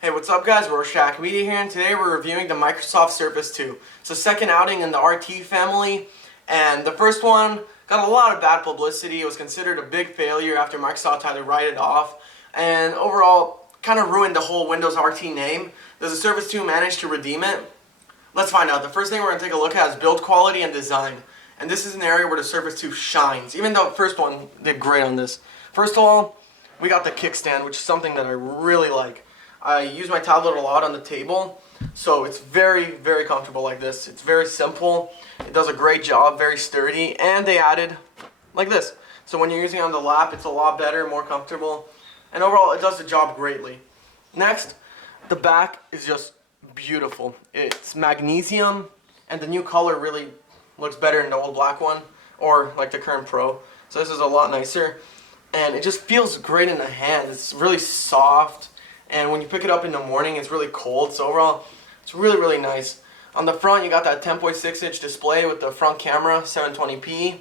Hey, what's up guys? Rorschach Media here, and today we're reviewing the Microsoft Surface 2. It's the second outing in the RT family, and the first one got a lot of bad publicity. It was considered a big failure after Microsoft had to write it off, and overall kind of ruined the whole Windows RT name. Does the Surface 2 manage to redeem it? Let's find out. The first thing we're going to take a look at is build quality and design. And this is an area where the Surface 2 shines, even though the first one did great on this. First of all, we got the kickstand, which is something that I really like. I use my tablet a lot on the table, so it's very, very comfortable like this. It's very simple, it does a great job, very sturdy, and they added like this. So when you're using it on the lap, it's a lot better, more comfortable, and overall it does the job greatly. Next, the back is just beautiful. It's magnesium, and the new color really looks better than the old black one, or like the current Pro. So this is a lot nicer, and it just feels great in the hand. It's really soft. And when you pick it up in the morning, it's really cold. So overall, it's really, really nice. On the front, you got that 10.6-inch display with the front camera, 720p.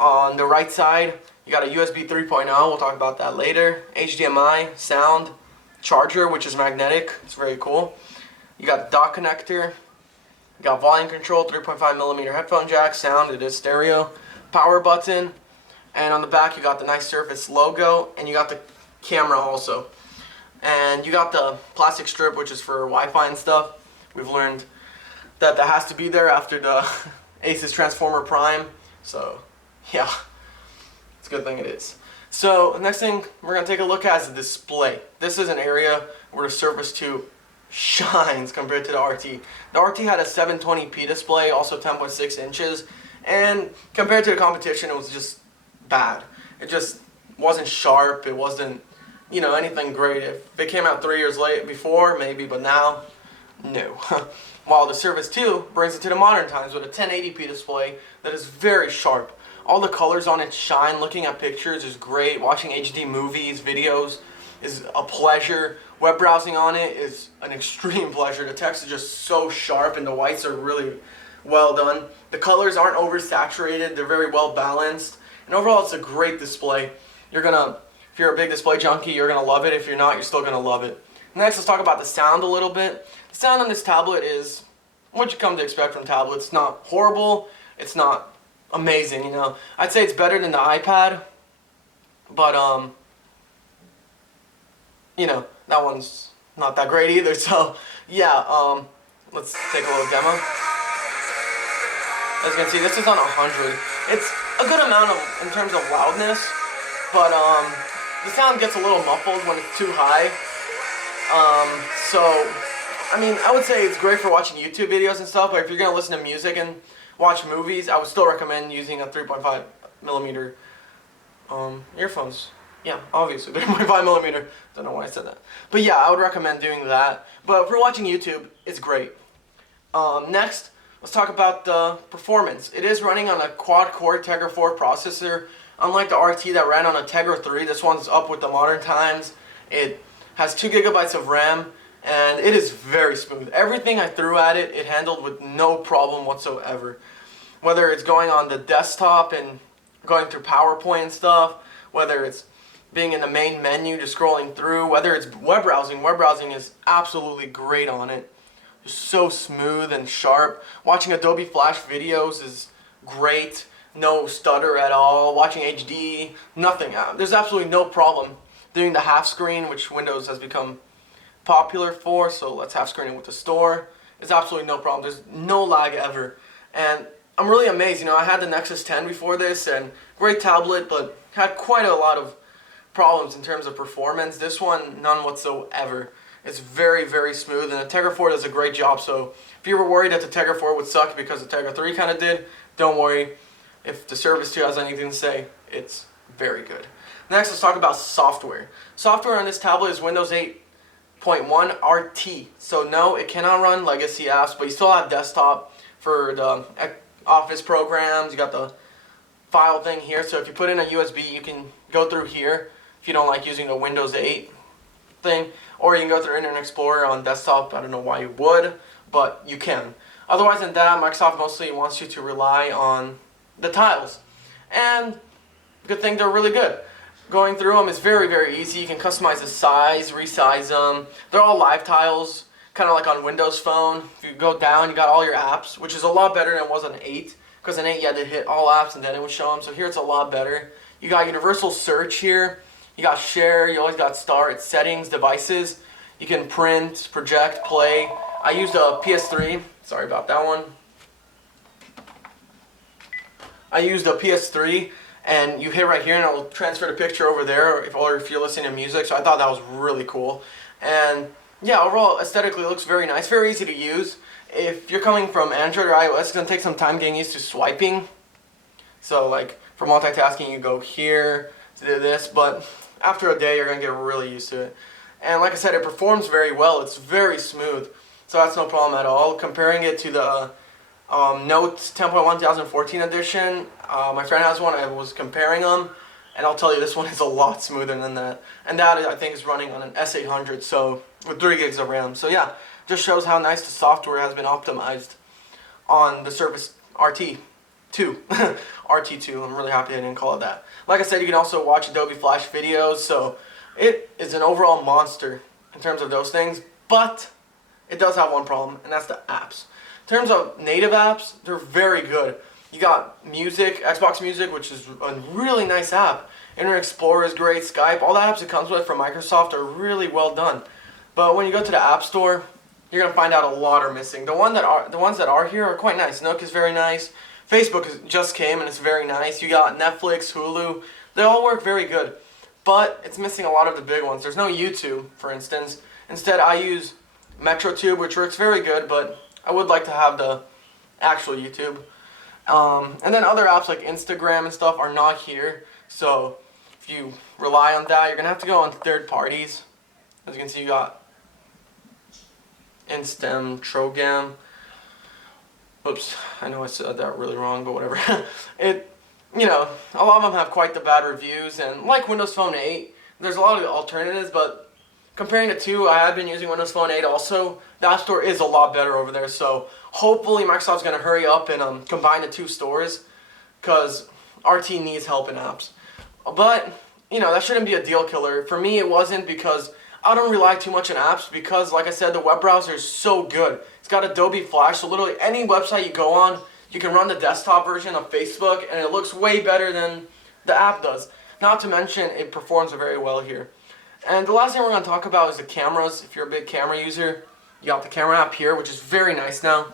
On the right side, you got a USB 3.0. We'll talk about that later. HDMI, sound, charger, which is magnetic. It's very cool. You got the dock connector. You got volume control, 3.5mm headphone jack, sound, it is stereo. Power button. And on the back, you got the nice Surface logo. And you got the camera also. And you got the plastic strip, which is for Wi-Fi and stuff. We've learned that that has to be there after the Asus Transformer Prime. So, yeah, it's a good thing it is. So, the next thing we're going to take a look at is the display. This is an area where the Surface 2 shines compared to the RT. The RT had a 720p display, also 10.6 inches. And compared to the competition, it was just bad. It just wasn't sharp. It wasn't, you know, anything great. If it came out 3 years late before, maybe, but now, no. While the Surface 2 brings it to the modern times with a 1080p display that is very sharp. All the colors on it shine. Looking at pictures is great. Watching HD movies, videos is a pleasure. Web browsing on it is an extreme pleasure. The text is just so sharp and the whites are really well done. The colors aren't oversaturated. They're very well balanced. And overall, it's a great display. If you're a big display junkie, you're going to love it. If you're not, you're still going to love it. Next, let's talk about the sound a little bit. The sound on this tablet is what you come to expect from tablets. It's not horrible. It's not amazing, you know. I'd say it's better than the iPad. But, you know, that one's not that great either. So, yeah, let's take a little demo. As you can see, this is on 100. It's a good amount in terms of loudness. But, the sound gets a little muffled when it's too high. So, I mean, I would say it's great for watching YouTube videos and stuff, but if you're going to listen to music and watch movies, I would still recommend using a 3.5mm earphones. Yeah, obviously, 3.5mm. Don't know why I said that. But yeah, I would recommend doing that. But for watching YouTube, it's great. Next, let's talk about the performance. It is running on a quad-core Tegra 4 processor. Unlike the RT that ran on a Tegra 3, this one's up with the modern times. It has 2 GB of RAM, and it is very smooth. Everything I threw at it, it handled with no problem whatsoever. Whether it's going on the desktop and going through PowerPoint and stuff, whether it's being in the main menu, just scrolling through, whether it's web browsing is absolutely great on it. Just so smooth and sharp. Watching Adobe Flash videos is great. No stutter at all. Watching HD, nothing. There's absolutely no problem doing the half screen, which Windows has become popular for, so let's half screen it with the store. It's absolutely no problem. There's no lag ever. And I'm really amazed. You know, I had the Nexus 10 before this, and great tablet, but had quite a lot of problems in terms of performance. This one, none whatsoever. It's very, very smooth, and the Tegra 4 does a great job, so if you were worried that the Tegra 4 would suck because the Tegra 3 kind of did, don't worry. If the Surface 2 has anything to say, it's very good. Next, let's talk about software. Software on this tablet is Windows 8.1 RT. So no, it cannot run legacy apps, but you still have desktop for the Office programs. You got the file thing here. So if you put in a USB, you can go through here if you don't like using the Windows 8 thing. Or you can go through Internet Explorer on desktop. I don't know why you would, but you can. Otherwise than that, Microsoft mostly wants you to rely on the tiles, and good thing they're really good. Going through them is very, very easy. You can customize the size, resize them. They're all live tiles, kind of like on Windows Phone. If you go down, you got all your apps, which is a lot better than it was on 8. Because on 8 you had to hit all apps and then it would show them. So here it's a lot better. You got universal search here. You got share. You always got start, settings, devices. You can print, project, play. I used a PS3. Sorry about that one. I used a PS3, and you hit right here and it will transfer the picture over there or if you're listening to music. So I thought that was really cool. And yeah, overall aesthetically it looks very nice, very easy to use. If you're coming from Android or iOS, it's going to take some time getting used to swiping. So like for multitasking, you go here to do this, but after a day you're going to get really used to it. And like I said, it performs very well. It's very smooth, so that's no problem at all. Comparing it to the Note 10.1 2014 edition, my friend has one. I was comparing them, and I'll tell you this one is a lot smoother than that. And that I think is running on an S800, so with 3 gigs of RAM. So yeah, just shows how nice the software has been optimized on the Surface RT2. RT2. I'm really happy I didn't call it that. Like I said, you can also watch Adobe Flash videos, so it is an overall monster in terms of those things, but it does have one problem, and that's the apps. In terms of native apps, they're very good. You got Music, Xbox Music, which is a really nice app. Internet Explorer is great, Skype, all the apps it comes with from Microsoft are really well done. But when you go to the App Store, you're going to find out a lot are missing. The ones that are here are quite nice. Nook is very nice. Facebook just came and it's very nice. You got Netflix, Hulu. They all work very good. But it's missing a lot of the big ones. There's no YouTube, for instance. Instead, I use MetroTube, which works very good, but I would like to have the actual YouTube. And then other apps like Instagram and stuff are not here. So if you rely on that, you're going to have to go on third parties. As you can see, you got Instem, Trogam. Oops, I know I said that really wrong, but whatever. You know, a lot of them have quite the bad reviews, and like Windows Phone 8, there's a lot of alternatives, but comparing the two, I have been using Windows Phone 8 also. The App Store is a lot better over there, so hopefully Microsoft's going to hurry up and combine the two stores, because RT needs help in apps. But, you know, that shouldn't be a deal killer. For me, it wasn't, because I don't rely too much on apps, because, like I said, the web browser is so good. It's got Adobe Flash, so literally any website you go on, you can run the desktop version of Facebook, and it looks way better than the app does. Not to mention, it performs very well here. And the last thing we're going to talk about is the cameras. If you're a big camera user, you got the camera app here, which is very nice now.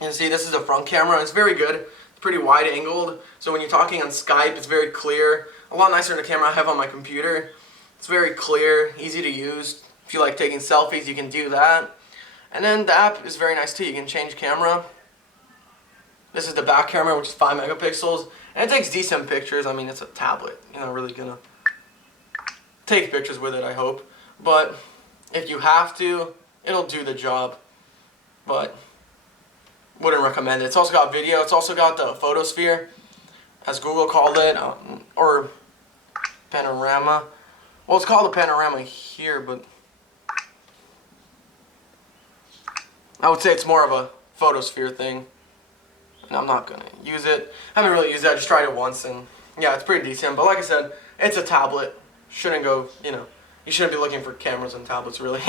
You can see this is a front camera. It's very good. It's pretty wide angled. So when you're talking on Skype, it's very clear. A lot nicer than the camera I have on my computer. It's very clear, easy to use. If you like taking selfies, you can do that. And then the app is very nice too. You can change camera. This is the back camera, which is 5 megapixels. And it takes decent pictures. I mean, it's a tablet. You're not really going to take pictures with it, I hope. But if you have to, it'll do the job. But wouldn't recommend it. It's also got video. It's also got the photosphere, as Google called it, or panorama. Well, it's called a panorama here, but I would say it's more of a photosphere thing. And I'm not going to use it. I haven't really used it. I just tried it once, and yeah, it's pretty decent. But like I said, it's a tablet. Shouldn't go, you know, you shouldn't be looking for cameras on tablets, really.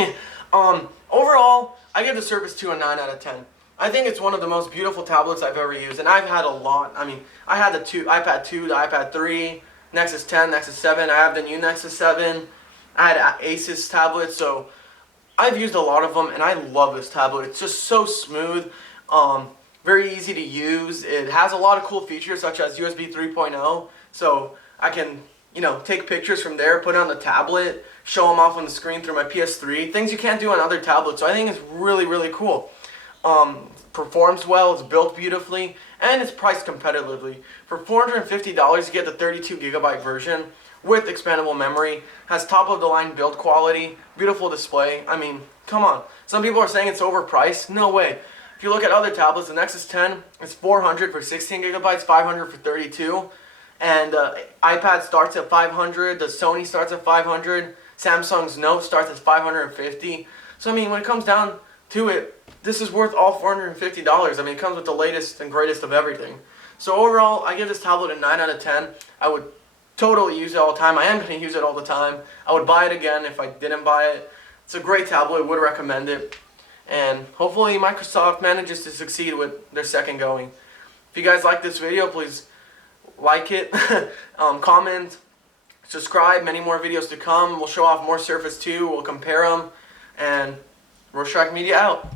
Overall, I give the Surface 2 a 9 out of 10. I think it's one of the most beautiful tablets I've ever used, and I've had a lot. I mean, I had the iPad 2, the iPad 3, Nexus 10, Nexus 7. I have the new Nexus 7. I had Asus tablets, so I've used a lot of them, and I love this tablet. It's just so smooth, very easy to use. It has a lot of cool features, such as USB 3.0, so I can, you know, take pictures from there, put it on the tablet, show them off on the screen through my PS3, things you can't do on other tablets. So I think it's really, really cool. Performs well, it's built beautifully, and it's priced competitively. For $450, you get the 32 gigabyte version with expandable memory, has top of the line build quality, beautiful display. I mean, come on. Some people are saying it's overpriced. No way. If you look at other tablets, the Nexus 10 is $400 for 16 gigabytes, $500 for 32. And iPad starts at $500, the Sony starts at $500, Samsung's Note starts at $550. So I mean, when it comes down to it, this is worth all $450. I mean, it comes with the latest and greatest of everything. So overall, I give this tablet a 9 out of 10. I would totally use it all the time. I am going to use it all the time. I would buy it again if I didn't buy it. It's a great tablet, would recommend it. And hopefully Microsoft manages to succeed with their second going. If you guys like this video, please like it, comment, subscribe. Many more videos to come. We'll show off more Surface 2. We'll compare them. And Rorschach Media out.